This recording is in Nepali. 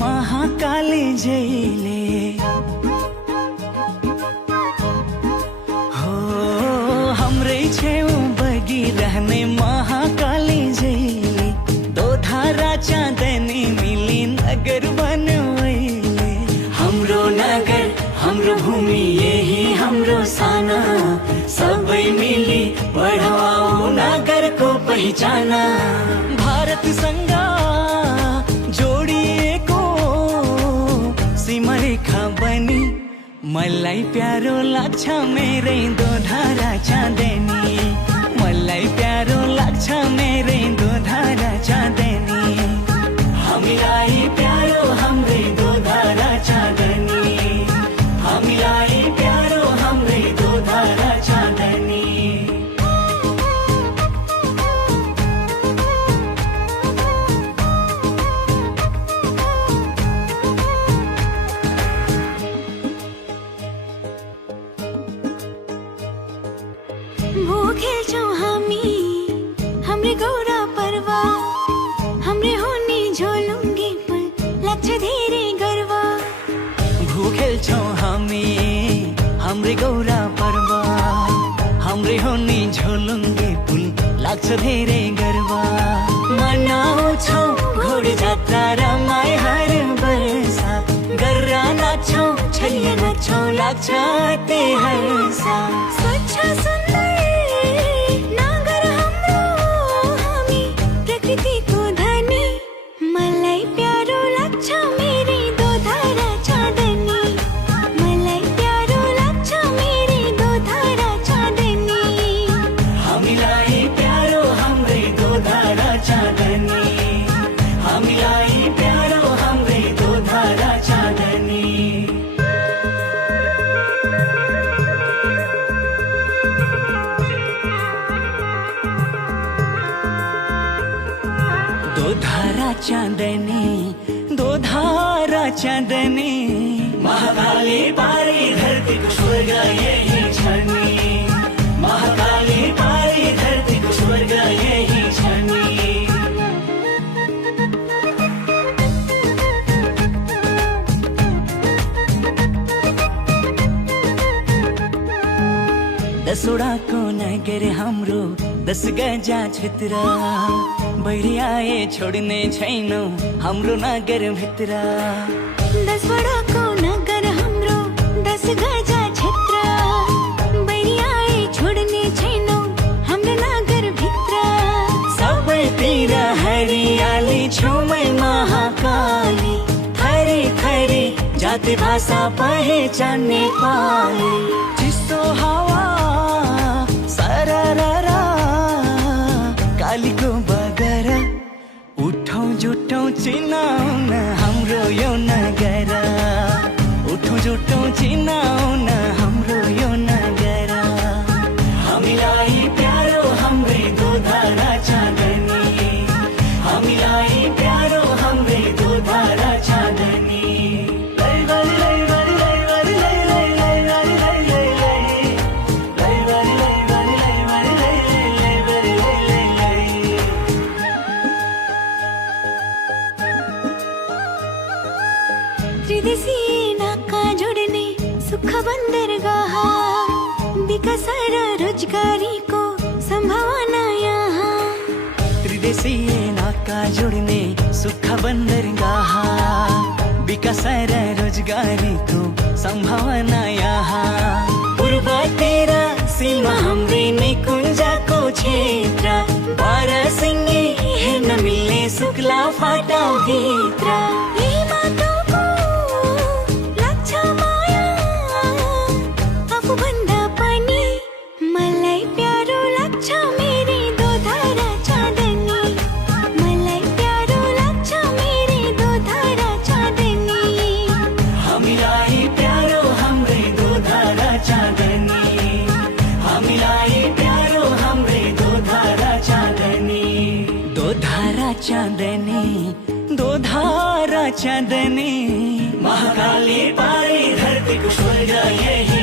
महाकाली जैले हो हमरे छेउ बगी रहने महाकाली जैले दो धारा चाँदनी मिली नगर बनवैले हमरो नगर हमरो भूमि यही हमरो साना सबै मिली बढ़ाओ नगर को पहचाना भारत संगा जोडिएको सीमा रेखा बनी मलाई प्यारो लाग्छ मेरै दोधारा चाँदनी मलाई प्यारो लाग्छ मेरै दोधारा चाँदनी हामीलाई प्यारो हाम्रै दोधारा चाँदनी हामीलाई प्यारो हाम्रै दोधारा चाँदनी भो खेल्छौँ हामी हाम्रै गौरा पर्व हाम्रै होनी झोलुङ्गे पुल लाग्छ धेरै गर्व भू खेल्छौँ हामी हाम्रै गौरा पर्व हाम्रै होनी झोलुङ्गे पुल लाग्छ धेरै गर्व मनाउँछौँ घोड जात्रा रमाइ हर वर्ष गर्रा नाच्छौँ छैया नाच्छौँ लाग्छ ते हर्ष स्वच्छ सुन्दर नागर हाम्रो हामी प्रकृतिको धनी मलाई प्यारो लाग्छ मेरै दोधारा चाँदनी मलाई प्यारो लाग्छ मेरै दोधारा चाँदनी हामीलाई प्यारो हाम्रै दोधारा चाँदनी हामीलाई प्यारो हाम्रै दोधारा चाँदनी दोधारा चाँदनी दोधारा चाँदनी महाकाली पारी धरतीको स्वर्ग यही छ नि महाकाली पारी धरतीको स्वर्ग यही छ नि दसवटाको नगर हाम्रो 10 गजा क्षेत्र बैरियाए छोड्ने छैनौ हाम्रो नगर भित्र 10 वडाको नगर हाम्रो 10 गजा क्षेत्र बैरियाए छोड्ने छैनौ हाम्रो नगर भित्र सबैतिर हरियाली छेउमै महाकाली थरी थरी जाति भाषा पहिचान नेपाली चिसो हावा सरररा कालीको बगर उठौँ जुटौँ चिनाउन हाम्रो यो नगर उठौँ जुटौँ चिनाउन हाम्रो यो नगर हामीलाई प्यारो हाम्रै दोधारा चाँदनी हामीलाई प्यारो हाम्रै दोधारा चाँदनी त्रिदेशीय नाका जोड्ने सुख बन्दरगाह विकास र रोजगारीको सम्भावना यहाँ त्रिदेशीय नाका जोड्ने सुख बन्दरगाह विकास र रोजगारीको सम्भावना यहाँ पूर्वतिर सीमा हाम्रै नै कुञ्जाको क्षेत्र बारासिङ्गे हेर्न मिल्ने शुक्ला फाटा भित्र चाँदनी दोधारा चाँदनी महाकाली पारी धरतीको स्वर्ग यही